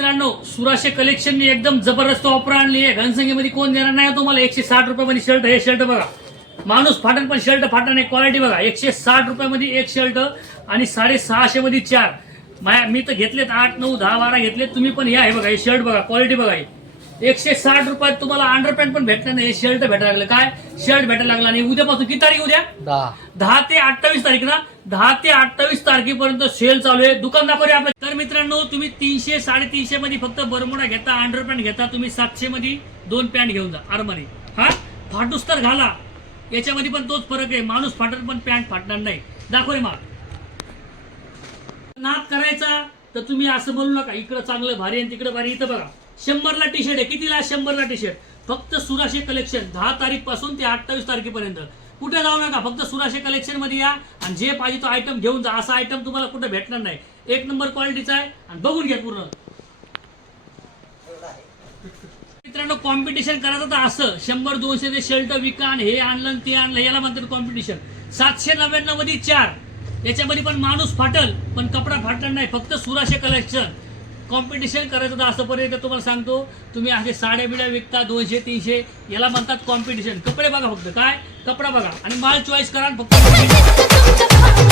मित्रांनो सुराशे मी एकदम जबरदस्त ऑफर आणली आहे. घनसंख्येमध्ये कोण देणार नाही हो तुम्हाला? एकशे साठ रुपयामध्ये शर्ट हे शर्ट बघा. माणूस फाटन पण शर्ट फाटन आहे. क्वालिटी बघा. एकशे साठ रुपयामध्ये एक शर्ट आणि साडेसहाशे मध्ये चार. माया मी तर घेतलेत आठ नऊ दहा बारा घेतलेत. तुम्ही पण या. हे बघा हे शर्ट बघा. क्वालिटी बघा हे. एकशे साठ रुपयात तुम्हाला अंडरपॅन्ट पण भेटणार नाही शर्ट भेटायला लागलं. काय? शर्ट भेटायला लागला आणि उद्यापासून किती तारीख उद्या? दहा. दहा ते अठ्ठावीस तारीख ना? दहा ते अठ्ठावीस तारखेपर्यंत सेल चालू आहे. दुकान दाखवले आपल्या तर मित्रांनो तुम्ही तीनशे साडेतीनशे मध्ये फक्त बरमुडा घेता अंडर पॅन्ट घेता तुम्ही सातशे मध्ये दोन पॅन्ट घेऊन जा. आरमारी. हा? फाटूस तर घाला. याच्यामध्ये पण तोच फरक आहे. माणूस फाटत पण पॅन्ट फाटणार नाही. दाखव रे माग. नाद करायचा तर तुम्ही असं बोलू नका. इकडं चांगलं भारी आणि तिकडं भारी इथं बघा. शंभरला टी शर्ट आहे. कितीला शंभरला टी शर्ट फक्त सुराशे कलेक्शन दहा तारीखपासून ते अठ्ठावीस तारखेपर्यंत. कुठे जाऊ नका. फक्त सुराशे कलेक्शनमध्ये या आणि जे पाहिजे तो आयटम घेऊन जा. असा आयटम तुम्हाला कुठे भेटणार नाही. एक नंबर क्वालिटीचा आहे आणि बघून घ्या पूर्ण. मित्रांनो कॉम्पिटिशन करायचं तर असं. शंभर दोनशे ते शर्ट विका आणि हे आणलं ते आणलं. याला म्हणतात कॉम्पिटिशन सातशे नव्याण्णवमध्ये चार. याच्यामध्ये पण माणूस फाटल पण कपडा फाटणार नाही. फक्त सुराशे कलेक्शन कॉम्पिटिशन करायचं तर असं पर्यंत तुम्हाला सांगतो तुम्ही असे साड्या बिड्या विकता दोनशे तीनशे याला म्हणतात कॉम्पिटिशन कपडे बघा फक्त. काय? कपडा बघा. आणि माल चॉईस करा आणि फक्त